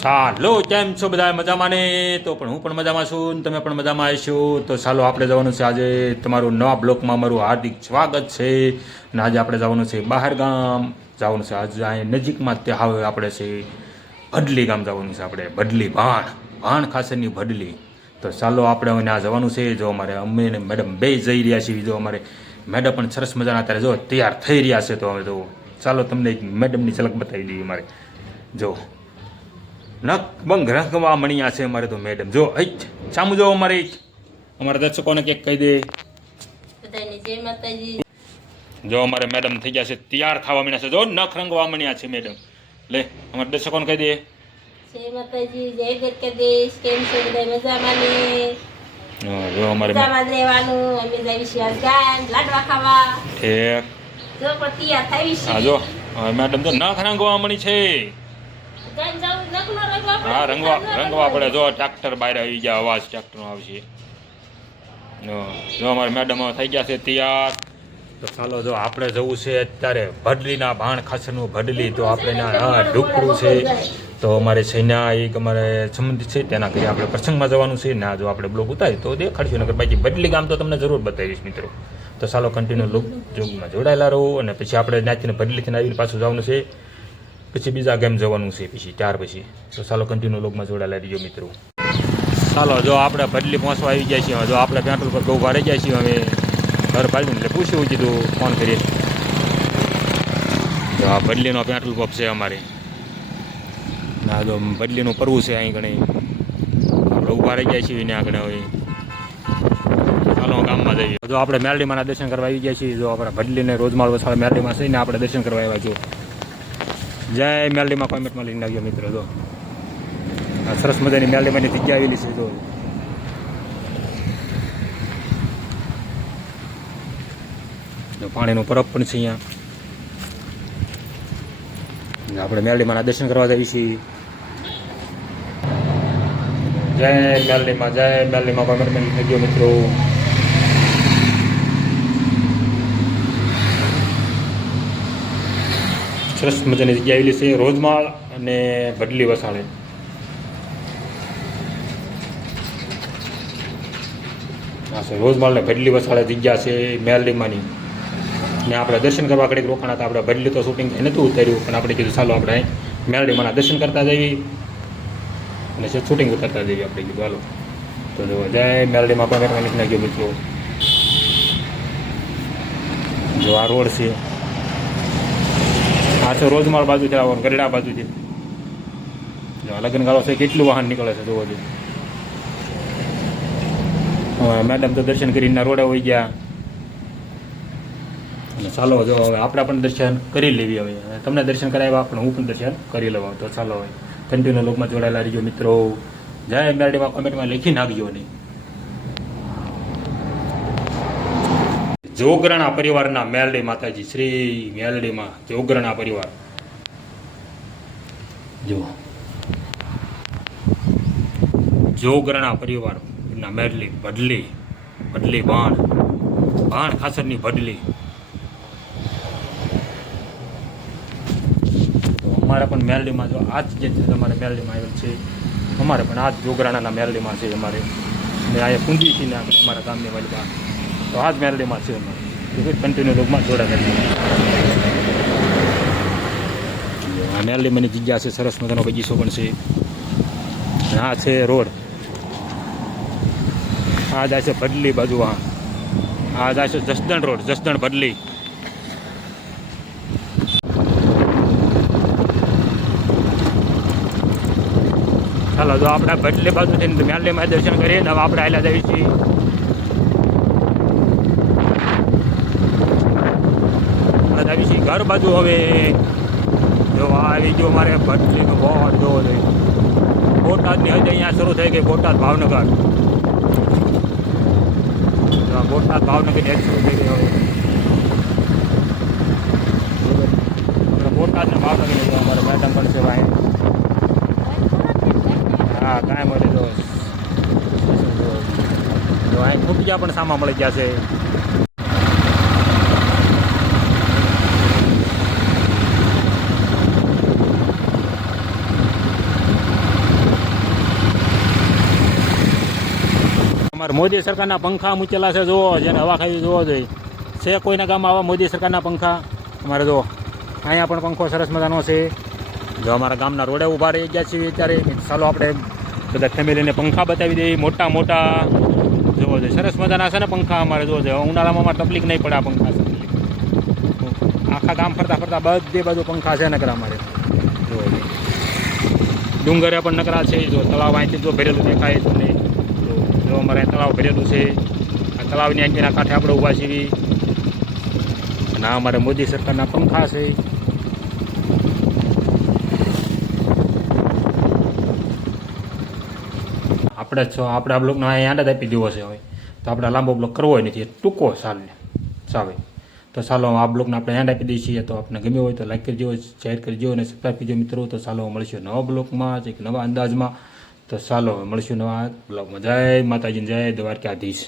સાલો, કેમ છો બધા મજામાં ને? તો પણ હું પણ મજામાં છું તમે પણ મજામાં આવીશું તો ચાલો આપણે જવાનું છે આજે તમારું નવા બ્લોકમાં મારું હાર્દિક સ્વાગત છે. અને આજે આપણે જવાનું છે બહાર ગામ જવાનું છે આજે અહીં નજીકમાં જ તે હવે આપણે છે ભડલી ગામ જવાનું છે આપણે, ભડલી ભાણ. ભાણ ખાસરની ભડલી. તો ચાલો આપણે હવે ત્યાં જવાનું છે. જો અમારે અમે ને મેડમ બે જઈ રહ્યા છીએ. જો અમારે મેડમ પણ સરસ મજાના અત્યારે જો તૈયાર થઈ રહ્યા છે તો હવે તો ચાલો તમને એક મેડમની ઝલક બતાવી દઈએ અમારે. જો. નક બંગ રંગવા મણિયા છે અમારે તો મેડમ જો હઈ સામું જો અમારે. અમારા દર્શકોને કંઈક કહી દે. જો અમારે મેડમ થઈ ગયા છે તૈયાર થવા મળ્યા છે. જો નખ રંગવા માંડ્યા છે મેડમ લે અમારા દર્શકોને કહી દે. જય માતાજી જય દ્વારકાધીશ. કેમ છો બધા? મજામાં ને? જો અમારે મજામાં રહેવાનું. અમે જઈએ છીએ લાડવા ખાવા. ઠેક. જો પણ તૈયાર થઈ છે હા જો. મેડમ તો નખ રંગવા મળી છે ગામ જાવું નખનો રંગવા પડે. હા રંગવા રંગવા પડે જો ટ્રેક્ટર બહાર આવી ગયા અવાજ ટ્રેક્ટરનો આવશે. જો અમારે મેડમ થઈ ગયા છે તૈયાર. તો ચાલો જો આપણે જવું છે અત્યારે ભડલીના ભાણ ખાસનું ભડલી તો આપણે હા ઢુકડું છે. તો અમારે છે ના એક અમારે સંબંધિત છે તેના કરી આપણે પ્રસંગમાં જવાનું છે. ના જો આપણે બ્લોગ ઉતારી તો દેખાડશું. નગર બાકી ભડલી ગામ તો તમને જરૂર બતાવીશ મિત્રો. તો ચાલો કન્ટિન્યુ લુક જોગમાં જોડાયેલા રહો. અને પછી આપણે ત્યાંથી ભડલીથી આવીને પાછું જવાનું છે. પછી બીજા ગેમ જવાનું છે, પછી ત્યાર પછી. તો ચાલો કન્ટિન્યુ લોગમાં જોડાયેલા રહીજો મિત્રો. ચાલો, જો આપણે બદલી પહોંચવા આવી ગયા છીએ, જો આપણે પેટ્રોલ પર ઊભા રહી ગયા છીએ, અમે ઘર ભાઈ એટલે પૂછ્યું કીધું ફોન કરીએ. જો આ બદલીનો પેટ્રોલ પંપ છે અમારે. ના જો બદલીનું પરવું છે અહીં ઘણી. આપણે ઊભા રહી ગયા છીએ ને આગળ હવે. ચાલો, ગામમાં જઈએ. જો આપણે મેરડીમાંના દર્શન કરવા આવી ગયા છીએ, જો આપણે બદલીને રોજમાળ વસાળ મેરડીમાં થઈને આપણે દર્શન કરવા આવ્યા છું જય મેલડીમાં કોમેન્ટમાં લઈને આવ્યો મિત્રો, જો. આ સરસ મજાની મેલડીમાંની જગ્યા આવેલી છે, જો. પાણીનું પરબ પણ છે અહીંયા. આપણે મેલડીમાંના દર્શન કરવા જઈએ છીએ. જય મેલડીમાં જય મેલડીમાં કોમેન્ટમાં લઈને ગયો મિત્રો. સરસ મજાની જગ્યા આવેલી છે. રોજમાળ અને ભડલી વસાળે. હા સર રોજમાળ ને ભડલી વસાળે જગ્યા છે મેલડીમાંની. ને આપણે દર્શન કરવા કડીક રોકાણા હતા. આપણે ભડલી તો શૂટિંગ નહોતું ઉતાર્યું પણ આપણે કીધું ચાલો આપણે મેલડીમાંના દર્શન કરતા જઈએ. અને શૂટિંગ ઉતારતા જઈએ આપણે કીધું, હાલો. તો જો જય મેલડીમાં પણ મેં ગયો મિત્રો. જો આ રોડ છે આ છે રોજમાળ બાજુ છે આવવાનું ગરડા બાજુ છે લગ્ન ગાળો છે, કેટલું વાહન નીકળે છે જોવો જોઈએ મેડમ તો દર્શન કરીને રોડે હોઈ ગયા. અને ચાલો જો હવે આપણે પણ દર્શન કરી લેવી હવે. તમને દર્શન કરાવ્યા, પણ હું પણ દર્શન કરી લઉં. તો ચાલો હવે. કન્ટિન્યુ લોકમાં જોડાયેલા રહીજો મિત્રો. જય મેરડીમાં કોમેન્ટમાં લખી નાખજો નહીં જોગરાણા પરિવારના મેલડી માતાજી, શ્રી મેલડીમાં જોગરાણા પરિવાર. જો જોગરાણા પરિવાર ના મેલડી, ભડલી ભડલી ભાણ ભાણ ખાસરની ભડલી. અમારે પણ મેલડીમાં જો આ જ છે તમારે મેલડીમાં આવેલ છે. અમારે પણ આ જ જોગરાણાના મેલડીમાં છે અમારે. ને આ કુંજી છે ને અમારા ગામની વાલી તો આ જ મેરડીમાં છે કન્ટિન્યુ લોગમાં જોડાયેલા મેરડીમાંની જગ્યા છે, સરસ મજાનો બગીચો પણ છે. આ છે રોડ. આ જાય છે ભડલી બાજુ આ. આ જાય છે જસદણ રોડ, જસદણ ભડલી. ચાલો, જો આપણે ભડલી બાજુથી મેરલીમાં દર્શન કરીએ ને આપણે આવેલા જઈએ છીએ આપણે આવી છીએ ઘર બાજુ હવે જો આ આવી ગયો મારે ભટલીનો બોર્ડ જોવો જોઈએ. બોટાદની હજી અહીંયા શરૂ થઈ ગઈ, બોટાદ ભાવનગર. બોટાદ ભાવનગરની હજી શરૂ થઈ ગઈ હવે. બોટાદને ભાવનગર ને અમારે મેડમ પણ છે ભાઈ. હા, કાંઈ મળે જો. અહીં ખૂટિયા પણ સામા મળી ગયા છે. મોદી સરકારના પંખા મૂકેલા છે, જુઓ, જેને હવા ખાવી જોવો જોઈએ. છે કોઈના ગામમાં આવા મોદી સરકારના પંખા? અમારે જુઓ, અહીંયા પણ પંખો સરસ મજાનો છે. જો અમારા ગામના રોડે ઊભા રહી ગયા છીએ અત્યારે, ચાલો આપણે બધા ફેમિલીને પંખા બતાવી દઈએ. મોટા મોટા જોવો જોઈએ સરસ મજાના છે ને પંખા અમારે જોવો જોઈએ ઉનાળામાં અમારે તકલીફ નહીં પડે આ પંખા છે. આખા ગામ ફરતા ફરતા બધી બાજુ પંખા છે નકરા અમારે. જોવો ડુંગરે પણ નકરા છે જો તળાવ અહીંથી જો ભરેલું દેખાય છે જો જો અમારે તળાવ ભરેલું છે. આ તળાવની અહીંના કાંઠે આપણે ઊભા છીએ. અને આ અમારે મોદી સરકારના પંખા છે. આપણે છો, આપણે આ બ્લોકનો અહીંયા આનંદ આપી દીધો છે હવે. તો આપણે લાંબો બ્લોક કરવો હોય નથી ટૂંકો સાલને સાવે. તો ચાલો આ બ્લોગને આપણે હેન્ડ આપી દઈએ છીએ. તો આપણે ગમ્યો હોય તો લાઈક કરજો શેર કરજો અને સબસ્ક્રાઈબ કરજો મિત્રો. તો ચાલો મળશું નવા બ્લોગમાં એક નવા અંદાજમાં. તો ચાલો મળશું નવા બ્લોગમાં. જય માતાજી જય દ્વારકાધીશ.